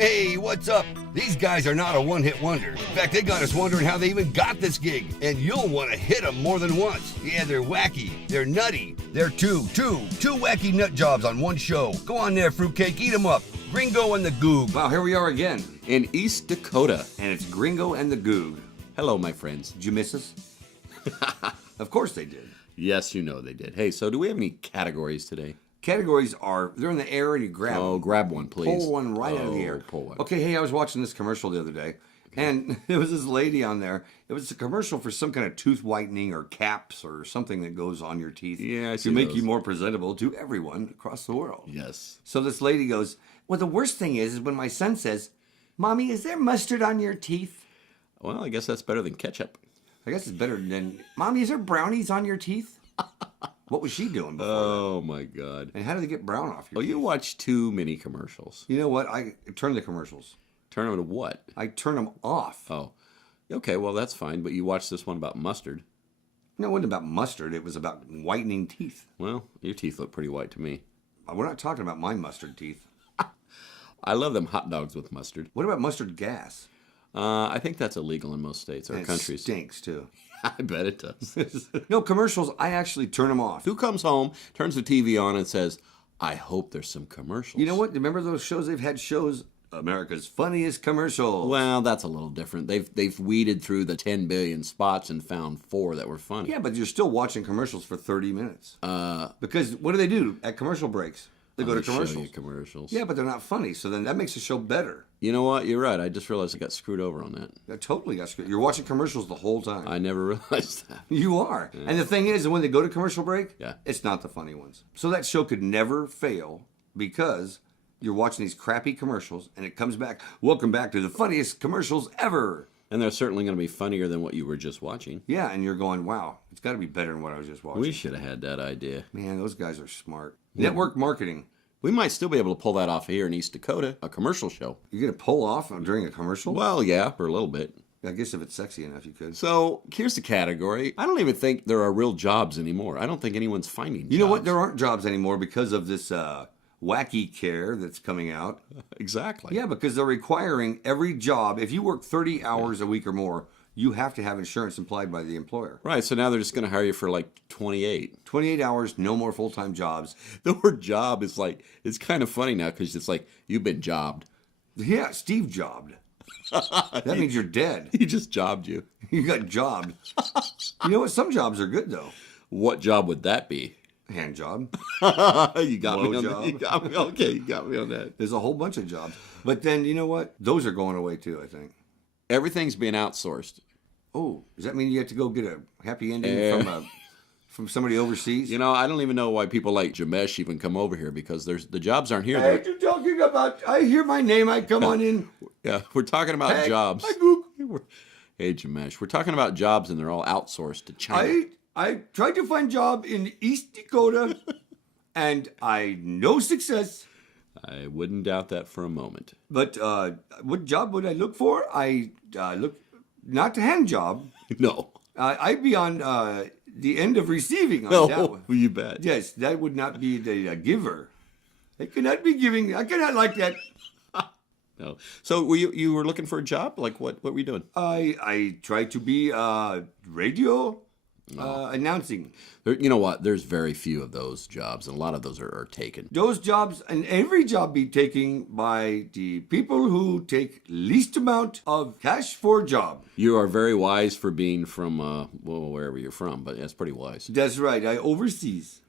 Hey, what's up? These guys are not a one-hit wonder. In fact, they got us wondering how they even got this gig. And you'll want to hit them more than once. Yeah, they're wacky. They're nutty. They're two wacky nut jobs on one show. Go on there, fruitcake, eat them up. Gringo and The Goog. Wow, here we are again. In East Dakota. And it's Gringo and The Goog. Hello, my friends. Did you miss us? Of course they did. Yes, you know they did. Hey, so do we have any categories today? Categories are, they're in the air and you grab them. Oh, grab one, please. Pull one right out of the air. Pull one. Okay, hey, I was watching this commercial the other day, and there was this lady on there. It was a commercial for some kind of tooth whitening or caps or something that goes on your teeth Yeah, I see to make those. you more presentable to everyone across the world. Yes. So this lady goes, well, the worst thing is when my son says, Mommy, is there mustard on your teeth? Well, I guess that's better than ketchup. I guess it's better than, Mommy, is there brownies on your teeth? What was she doing before Oh, my God. that? And how do they get brown off your Oh, teeth? you watch too many commercials. You know what? I turn the commercials. Turn them to what? I turn them off. Oh, okay, well, that's fine. But you watched this one about mustard. No, it wasn't about mustard. It was about whitening teeth. Well, your teeth look pretty white to me. We're not talking about my mustard teeth. I love them hot dogs with mustard. What about mustard gas? I think that's illegal in most states or And countries. It stinks, too. I bet it does. No, commercials, I actually turn them off. Who comes home, turns the TV on, and says, I hope there's some commercials? You know what? Remember those shows? They've had shows, America's Funniest Commercials. Well, that's a little different. They've weeded through the 10 billion spots and found 4 that were funny. Yeah, but you're still watching commercials for 30 minutes. Because what do at commercial breaks? They go to Show commercials. you commercials. Yeah, but they're not funny. So then that makes the show better. You know what? You're right. I just realized I got screwed over on that. I totally got screwed. You're watching commercials the whole time. I never realized that. You are. And the thing is, when they go to commercial break, Yeah. it's not the funny ones. So that show could never fail because you're watching these crappy commercials and it comes back, welcome back to the funniest commercials ever. And they're certainly going to be funnier than what you were just watching. Yeah, and you're going, wow, it's got to be better than what I was just watching. We should have had that idea. Man, those guys are smart. Network marketing. We might still be able to pull that off here in East Dakota, a commercial show. You're going to pull off during a commercial? Well, yeah, for a little bit. I guess if it's sexy enough, you could. So here's the category. I don't even think there are real jobs anymore. I don't think anyone's finding jobs. You know what? There aren't jobs anymore because of this wacky care that's coming out. Exactly. Yeah, because they're requiring every job. If you work 30 hours a week or more, you have to have insurance implied by the employer. Right, so now they're just going to hire you for like 28. 28 hours, no more full-time jobs. The word job is like, it's kind of funny now because it's like, you've been jobbed. Yeah, Steve jobbed. That means you're dead. He just jobbed you. You got jobbed. You know what? Some jobs are good, though. What job would that be? Hand job. You got me on Blowjob. that. You got me. Okay, you got me on that. There's a whole bunch of jobs. But then, you know what? Those are going away, too, I think. Everything's being outsourced. Oh, does that mean you have to go get a happy ending from somebody overseas? You know, I don't even know why people like Jamesh even come over here because the jobs aren't here. Hey, what you talking about? I hear my name. I come on in. Yeah, we're talking about Hey, jobs. hi, Goog. Hey, Jamesh, we're talking about jobs and they're all outsourced to China. I tried to find job in East Dakota, and I no success. I wouldn't doubt that for a moment. But what job would I look for? I look not the hand job. No. I'd be on the end of receiving on that No, one. you bet. Yes, that would not be the giver. I cannot be giving. I cannot like that. No. So you were looking for a job? Like what were you doing? I tried to be radio announcing. You know what? There's very few of those jobs, and a lot of those are taken. Those jobs and every job be taken by the people who take least amount of cash for job. You are very wise for being from, wherever you're from, but that's pretty wise. That's right. I overseas.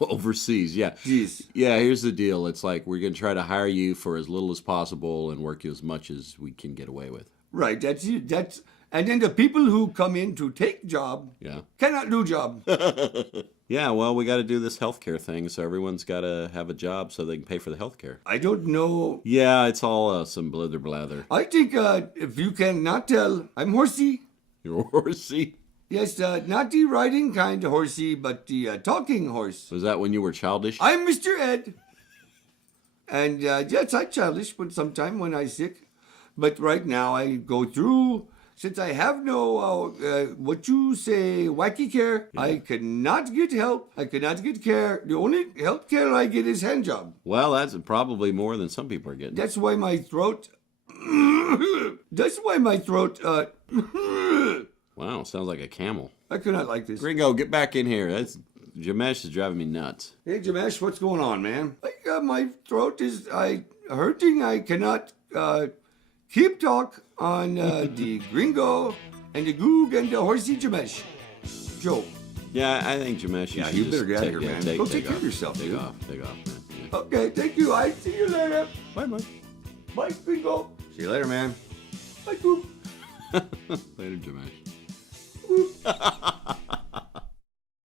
Overseas, yeah. Jeez. Yeah, here's the deal. It's like we're going to try to hire you for as little as possible and work you as much as we can get away with. Right. That's it. And then the people who come in to take job Yeah. cannot do job. Yeah, well, we got to do this healthcare thing, so everyone's got to have a job so they can pay for the healthcare. I don't know. Yeah, it's all some blither blather. I think if you cannot tell, I'm horsey. You're horsey. Yes, not the riding kind of horsey, but the talking horse. Was that when you were childish? I'm Mr. Ed. And yes, I childish, but sometime when I sick. But right now I go through, since I have no, what you say, wacky care, I cannot get help. I cannot get care. The only health care I get is hand job. Well, that's probably more than some people are getting. That's why my throat That's why my throat. Wow, sounds like a camel. I cannot like this. Gringo, get back in here. That's Jamesh is driving me nuts. Hey, Jamesh, what's going on, man? My throat is hurting. I cannot keep talk on the Gringo and the Goog and the Horsey Jamesh show. Yeah, I think Jamesh. Yeah, should you better just get out of here, man. Go take care off. of yourself, Take dude. off, man. Yeah. Okay, thank you. I see you later. Bye, bye. Bye, Gringo. See you later, man. Bye, Goog. Later, Jamesh. Goog.